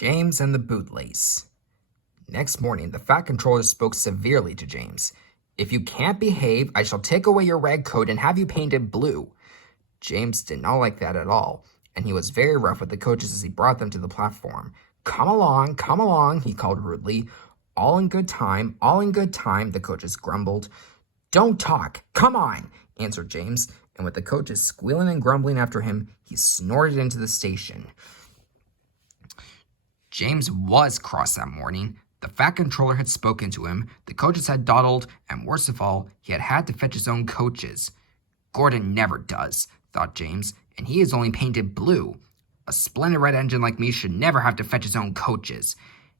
James and the Bootlace. Next morning, the Fat Controller spoke severely to James. "If you can't behave, I shall take away your rag coat and have you painted blue." James did not like that at all, and he was very rough with the coaches as he brought them to the platform. Come along, he called rudely. All in good time, the coaches grumbled. "Don't talk, come on," answered James, and with the coaches squealing and grumbling after him, he snorted into the station. James was cross that morning. The Fat Controller had spoken to him, the coaches had dawdled, and worst of all, he had had to fetch his own coaches. "Gordon never does," thought James, "and he is only painted blue. A splendid red engine like me should never have to fetch his own coaches."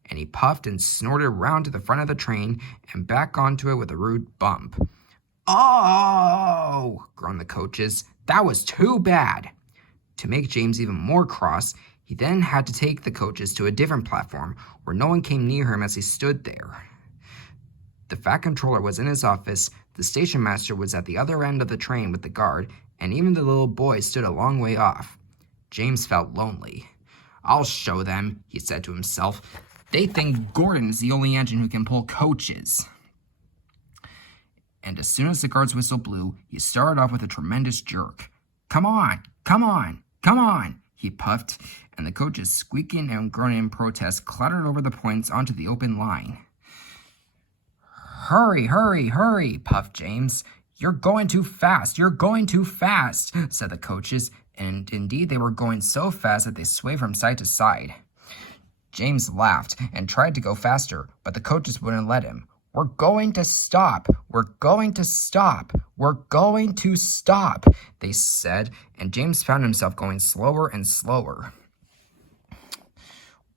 And he puffed and snorted round to the front of the train and back onto it with a rude bump. "Oh!" groaned the coaches. "That was too bad." To make James even more cross, he then had to take the coaches to a different platform where no one came near him as he stood there. The Fat Controller was in his office, the station master was at the other end of the train with the guard, and even the little boy stood a long way off. James felt lonely. "I'll show them," he said to himself. "They think Gordon is the only engine who can pull coaches." And as soon as the guard's whistle blew, he started off with a tremendous jerk. Come on, he puffed, and the coaches, squeaking and groaning in protest, clattered over the points onto the open line. Hurry, puffed James. You're going too fast, said the coaches, and indeed they were going so fast that they swayed from side to side. James laughed and tried to go faster, but the coaches wouldn't let him. We're going to stop, they said, and James found himself going slower and slower.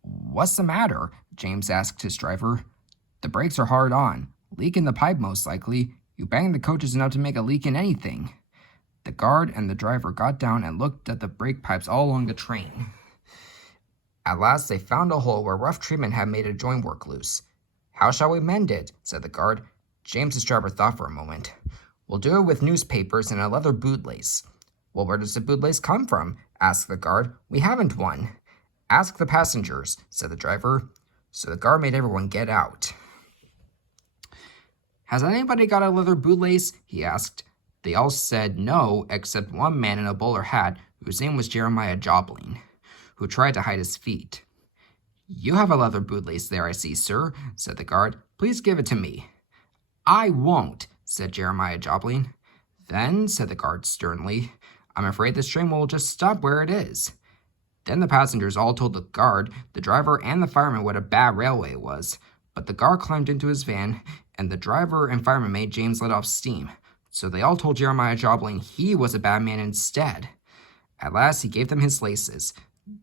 "What's the matter?" James asked his driver. "The brakes are hard on. Leak in the pipe most likely. You banged the coaches enough to make a leak in anything." The guard and the driver got down and looked at the brake pipes all along the train. At last they found a hole where rough treatment had made a joint work loose. "How shall we mend it?" said the guard. James's driver thought for a moment. "We'll do it with newspapers and a leather bootlace." "Well, where does the bootlace come from?" asked the guard. "We haven't one." "Ask the passengers," said the driver. So the guard made everyone get out. "Has anybody got a leather bootlace?" he asked. They all said no, except one man in a bowler hat, whose name was Jeremiah Jobling, who tried to hide his feet. "You have a leather bootlace there, I see, sir," said the guard. "Please give it to me." "I won't," said Jeremiah Jobling. "Then," said the guard sternly, "I'm afraid this train will just stop where it is." Then the passengers all told the guard, the driver, and the fireman what a bad railway it was. But the guard climbed into his van, and the driver and fireman made James let off steam. So they all told Jeremiah Jobling he was a bad man instead. At last he gave them his laces.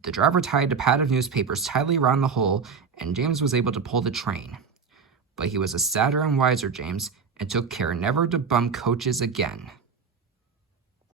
The driver tied a pad of newspapers tightly around the hole, and James was able to pull the train. But he was a sadder and wiser James, and took care never to bump coaches again.